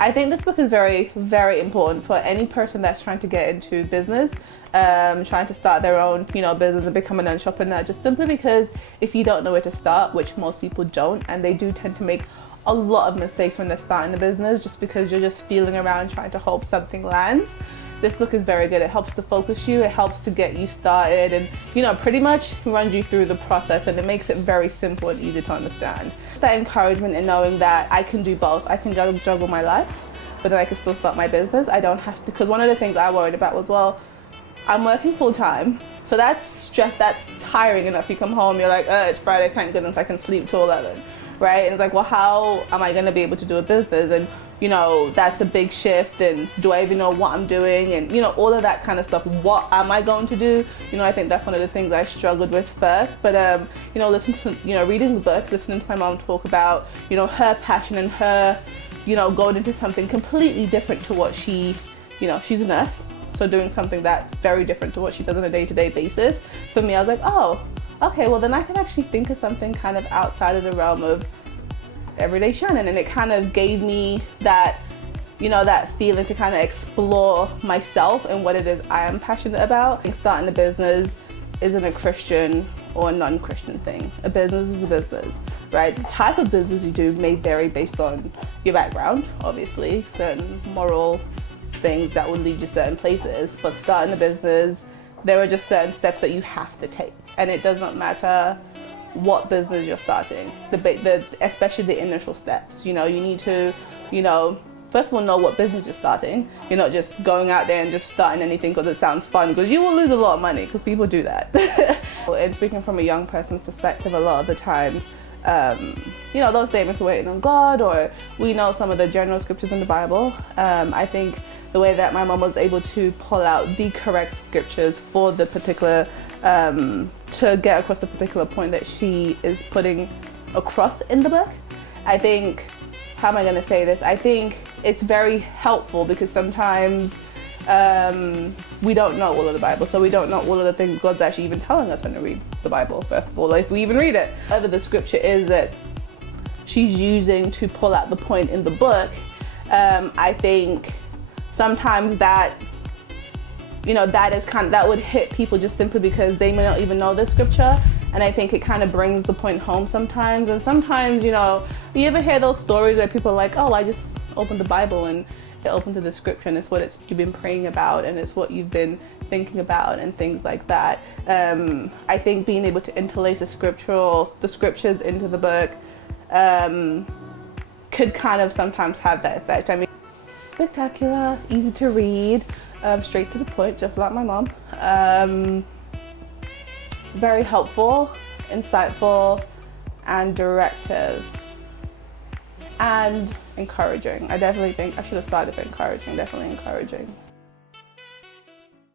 I think this book is very, very important for any person that's trying to get into business, trying to start their own, business and become an entrepreneur, just simply because if you don't know where to start, which most people don't, and they do tend to make a lot of mistakes when they're starting a business just because you're just feeling around trying to hope something lands. This book is very good. It helps to focus you, it helps to get you started, and pretty much runs you through the process, and it makes it very simple and easy to understand. That encouragement in knowing that I can do both. I can juggle my life, but then I can still start my business. I don't have to, because one of the things I worried about was, well, I'm working full time, so that's stress, that's tiring enough. You come home, you're like, it's Friday, thank goodness I can sleep till 11, right? And it's like, well, how am I gonna be able to do a business? And that's a big shift, and do I even know what I'm doing, and all of that kind of stuff. What am I going to do? I think that's one of the things I struggled with first. But listen to reading the book, listening to my mom talk about her passion and her going into something completely different to what she's a nurse, so doing something that's very different to what she does on a day-to-day basis. For me, I was like, oh, okay, well then I can actually think of something kind of outside of the realm of everyday Shannon, and it kind of gave me that that feeling to kind of explore myself and what it is I am passionate about. Starting a business isn't a Christian or a non-Christian thing. A business is a business, right? The type of business you do may vary based on your background, obviously, certain moral things that would lead you certain places, but starting a business, there are just certain steps that you have to take, and it does not matter what business you're starting, especially the initial steps. You need to, first of all, know what business you're starting. You're not just going out there and just starting anything because it sounds fun, because you will lose a lot of money, because people do that. And speaking from a young person's perspective, a lot of the times, those statements are waiting on God, or we know some of the general scriptures in the Bible. I think the way that my mom was able to pull out the correct scriptures for the particular to get across the particular point that she is putting across in the book. I think, how am I going to say this? I think it's very helpful, because sometimes we don't know all of the Bible, so we don't know all of the things God's actually even telling us when we read the Bible, first of all, if we even read it. Whatever the scripture is that she's using to pull out the point in the book, I think sometimes that that would hit people just simply because they may not even know the scripture. And I think it kind of brings the point home sometimes. And sometimes, you ever hear those stories where people are like, oh, I just opened the Bible and it opened to the scripture, and it's what you've been praying about, and it's what you've been thinking about, and things like that. I think being able to interlace the scriptures into the book could kind of sometimes have that effect. I mean, spectacular, easy to read, straight to the point, just like my mom. Very helpful, insightful, and directive, and encouraging. I definitely think I should have started with encouraging, definitely encouraging.